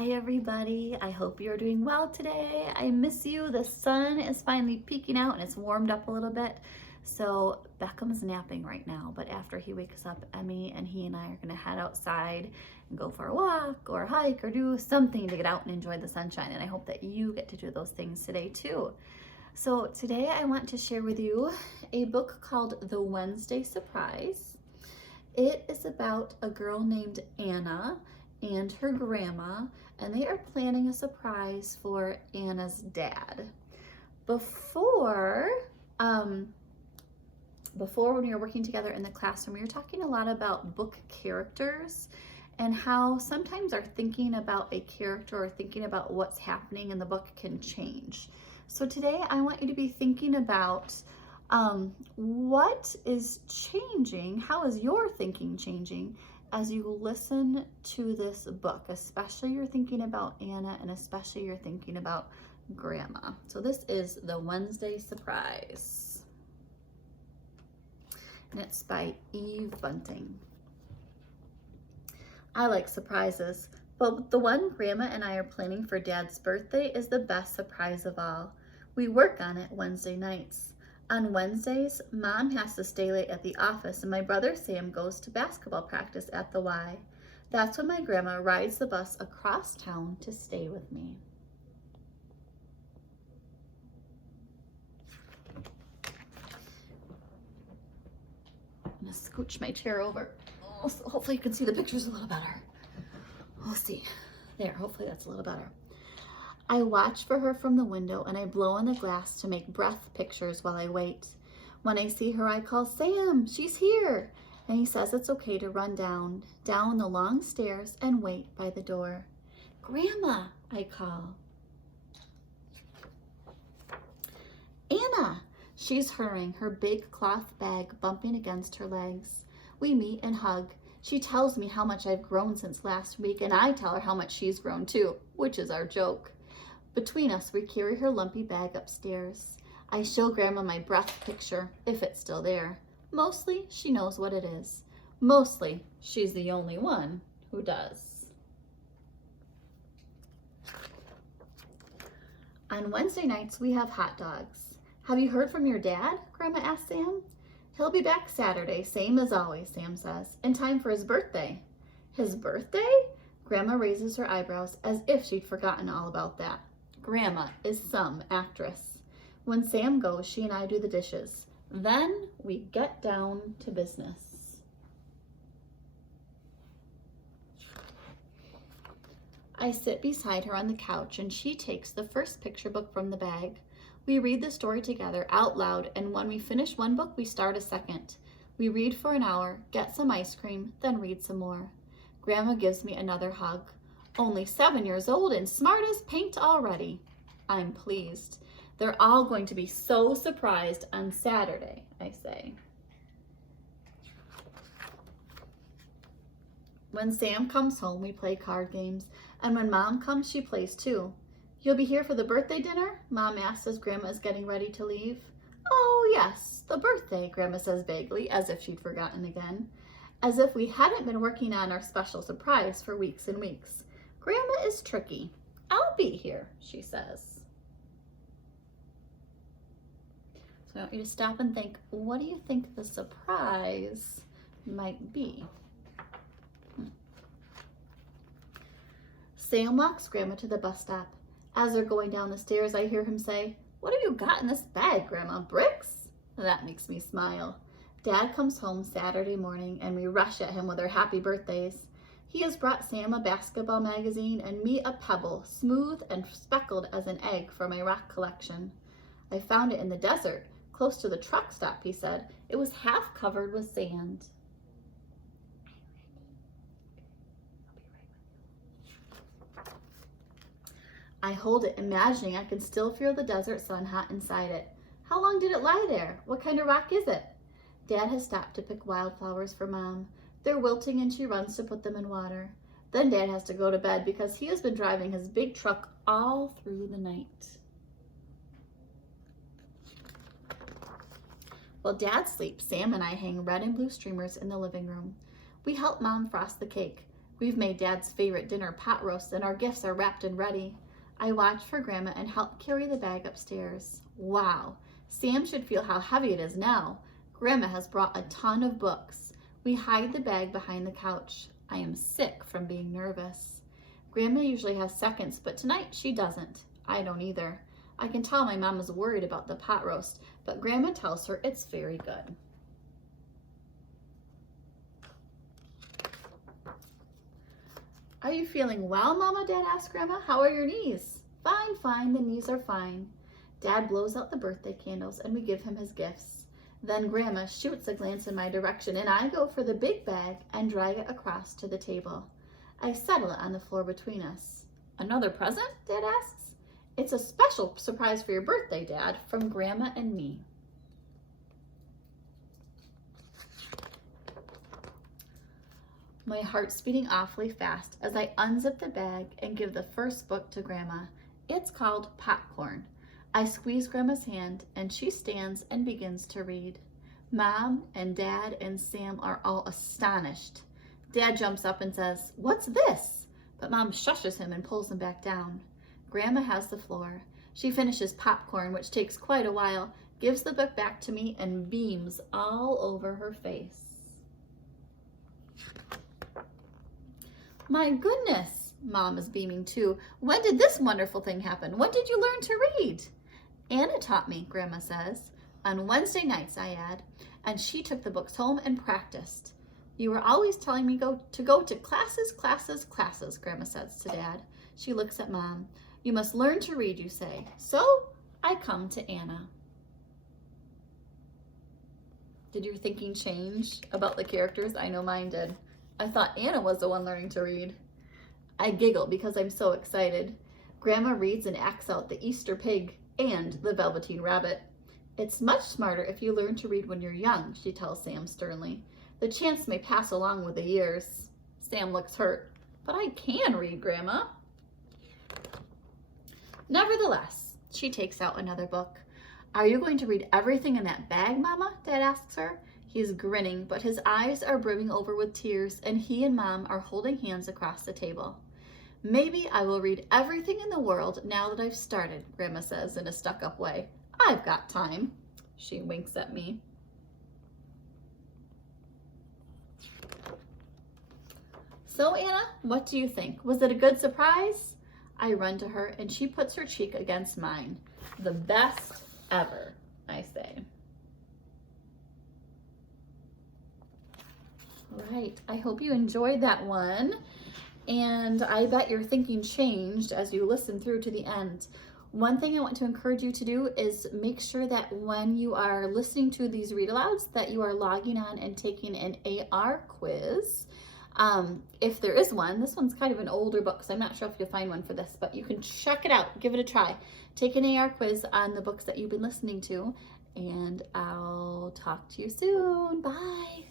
Hi everybody, I hope you're doing well today. I miss you. The sun is finally peeking out and it's warmed up a little bit. So Beckham's napping right now, but after he wakes up, Emmy and he and I are gonna head outside and go for a walk or a hike or do something to get out and enjoy the sunshine. And I hope that you get to do those things today too. So today I want to share with you a book called The Wednesday Surprise. It is about a girl named Anna and her grandma, and they are planning a surprise for Anna's dad. Before when we were working together in the classroom, we were talking a lot about book characters and how sometimes our thinking about a character or thinking about what's happening in the book can change. So today I want you to be thinking about what is changing, how is your thinking changing as you listen to this book, especially you're thinking about Anna and especially you're thinking about Grandma. So this is The Wednesday Surprise, and it's by Eve Bunting. I like surprises, but the one Grandma and I are planning for Dad's birthday is the best surprise of all. We work on it Wednesday nights. On Wednesdays, Mom has to stay late at the office and my brother Sam goes to basketball practice at the Y. That's when my grandma rides the bus across town to stay with me. I'm gonna scooch my chair over. Oh, so hopefully you can see the pictures a little better. We'll see. There, hopefully that's a little better. I watch for her from the window and I blow on the glass to make breath pictures while I wait. When I see her, I call, "Sam, she's here." And he says it's okay to run down the long stairs and wait by the door. "Grandma," I call. "Anna." She's hurrying, her big cloth bag bumping against her legs. We meet and hug. She tells me how much I've grown since last week, and I tell her how much she's grown too, which is our joke. Between us, we carry her lumpy bag upstairs. I show Grandma my breath picture, if it's still there. Mostly, she knows what it is. Mostly, she's the only one who does. On Wednesday nights, we have hot dogs. "Have you heard from your dad?" Grandma asks Sam. "He'll be back Saturday, same as always," Sam says, "in time for his birthday." "His birthday?" Grandma raises her eyebrows as if she'd forgotten all about that. Grandma is some actress. When Sam goes, she and I do the dishes. Then we get down to business. I sit beside her on the couch and she takes the first picture book from the bag. We read the story together out loud, and when we finish one book, we start a second. We read for an hour, get some ice cream, then read some more. Grandma gives me another hug. "Only 7 years old and smart as paint already." I'm pleased. "They're all going to be so surprised on Saturday," I say. When Sam comes home, we play card games, and when Mom comes, she plays too. "You'll be here for the birthday dinner?" Mom asks as Grandma is getting ready to leave. "Oh, yes, the birthday," Grandma says vaguely, as if she'd forgotten again. As if we hadn't been working on our special surprise for weeks and weeks. Grandma is tricky. "I'll be here," she says. So I want you to stop and think, what do you think the surprise might be? Sam walks Grandma to the bus stop. As they're going down the stairs, I hear him say, "What have you got in this bag, Grandma? Bricks?" That makes me smile. Dad comes home Saturday morning and we rush at him with our happy birthdays. He has brought Sam a basketball magazine and me a pebble, smooth and speckled as an egg for my rock collection. "I found it in the desert, close to the truck stop," he said. "It was half covered with sand." I hold it, imagining I can still feel the desert sun hot inside it. "How long did it lie there? What kind of rock is it?" Dad has stopped to pick wildflowers for Mom. They're wilting and she runs to put them in water. Then Dad has to go to bed because he has been driving his big truck all through the night. While Dad sleeps, Sam and I hang red and blue streamers in the living room. We help Mom frost the cake. We've made Dad's favorite dinner pot roast and our gifts are wrapped and ready. I watch for Grandma and help carry the bag upstairs. Wow, Sam should feel how heavy it is now. Grandma has brought a ton of books. We hide the bag behind the couch. I am sick from being nervous. Grandma usually has seconds, but tonight she doesn't. I don't either. I can tell my mom is worried about the pot roast, but Grandma tells her it's very good. Are you feeling well, Mama? Dad asked Grandma. How are your knees? Fine, fine, the knees are fine. Dad blows out the birthday candles and we give him his gifts. Then Grandma shoots a glance in my direction and I go for the big bag and drag it across to the table. I settle it on the floor between us. Another present? Dad asks. It's a special surprise for your birthday, Dad, from Grandma and me. My heart's beating awfully fast as I unzip the bag and give the first book to Grandma. It's called Popcorn. I squeeze Grandma's hand and she stands and begins to read. Mom and Dad and Sam are all astonished. Dad jumps up and says, "What's this?" But Mom shushes him and pulls him back down. Grandma has the floor. She finishes Popcorn, which takes quite a while, gives the book back to me and beams all over her face. My goodness, Mom is beaming too. When did this wonderful thing happen? When did you learn to read? Anna taught me, Grandma says. On Wednesday nights, I add, and she took the books home and practiced. You were always telling me to go to classes, classes, classes, Grandma says to Dad. She looks at Mom. You must learn to read, you say. So I come to Anna. Did your thinking change about the characters? I know mine did. I thought Anna was the one learning to read. I giggle because I'm so excited. Grandma reads and acts out the Easter pig and the Velveteen Rabbit. It's much smarter if you learn to read when you're young, she tells Sam sternly. The chance may pass along with the years. Sam looks hurt. But I can read, Grandma. Nevertheless, she takes out another book. Are you going to read everything in that bag, Mama? Dad asks her. He's grinning, but his eyes are brimming over with tears, and he and Mom are holding hands across the table. Maybe I will read everything in the world now that I've started, Grandma says in a stuck-up way. I've got time. She winks at me. So, Anna, what do you think? Was it a good surprise? I run to her, and she puts her cheek against mine. The best ever, I say. All right, I hope you enjoyed that one. And I bet your thinking changed as you listened through to the end. One thing I want to encourage you to do is make sure that when you are listening to these read-alouds that you are logging on and taking an AR quiz. If there is one, this one's kind of an older book, so I'm not sure if you'll find one for this, but you can check it out, give it a try. Take an AR quiz on the books that you've been listening to, and I'll talk to you soon. Bye.